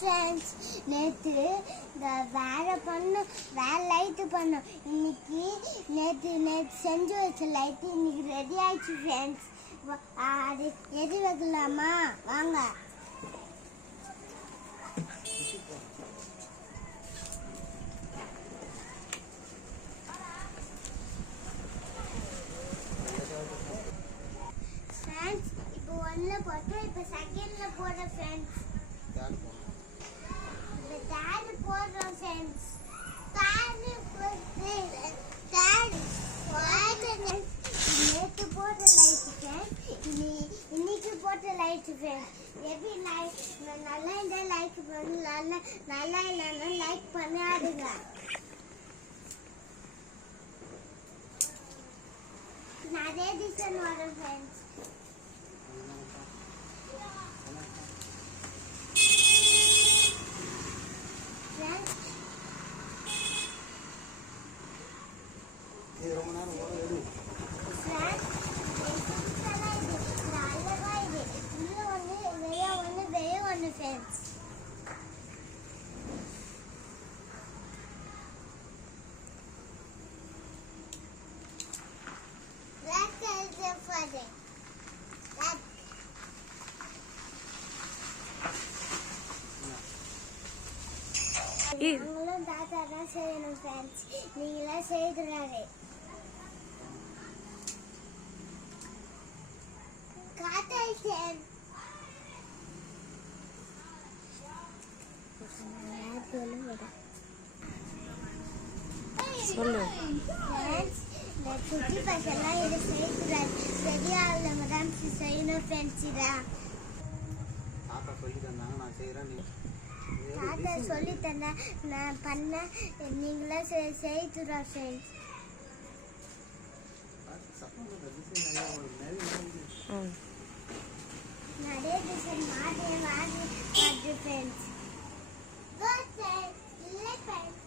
Friends, நேற்று வேற light பண்ணோம். இன்னைக்கு நேற்று செஞ்சு வச்ச லைட்டு இன்னைக்கு ரெடி ஆயிடுச்சு ஃப்ரெண்ட்ஸ். அது எது வைக்கலாமா? வாங்க. ஃப்ரெண்ட்ஸ், இப்போ ஒன்ல போட்டோம், இப்போ செகண்ட்ல போடுறோம் ஃப்ரெண்ட்ஸ். தேர்ட் போடுறோம் ஃப்ரெண்ட்ஸ். நேற்று போட்ட லைட்டு ஃப்ரெண்ட்ஸ், இன்னைக்கு போட்ட லைட்டு ஃப்ரெண்ட்ஸ். எப்படி நல்லா இருந்தால் லைக் பண்ணு, நல்லா இல்லைன்னா லைக் பண்ணாதுங்க. நிறைய டிசைன் வரும் ஃப்ரெண்ட்ஸ். நாங்களும் தாத்தா தான் செய்யணும் ஃப்ரெண்ட்ஸ். நீங்களாம் செய்கிறாரு. சொல்லு. குட்டி பசங்களாம் இதை செய்கிறாரு. சரியாக மேடம் செய்யணும் ஃப்ரெண்ட்ஸ். தாத்தா சொல்லி தந்தேன், நான் பண்ண. நீங்களே செய்துறா ஃப்ரெண்ட்ஸ். நிறைய டிசைன் மாற்றி ஃப்ரெண்ட்ஸ். இல்லை ஃப்ரெண்ட்ஸ்.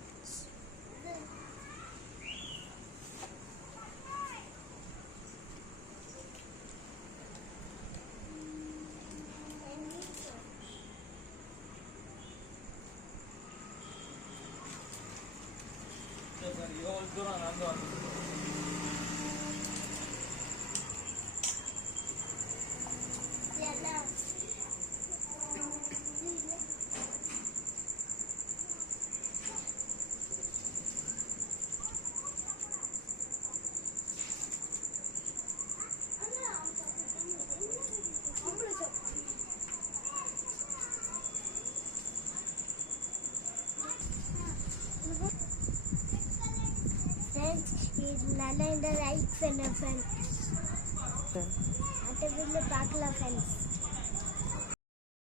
நல்லா இந்த லைக் பண்ண ஃப்ரெண்ட்ஸ். அடுத்த வீடியோல பார்க்கலாம் ஃப்ரெண்ட்ஸ்.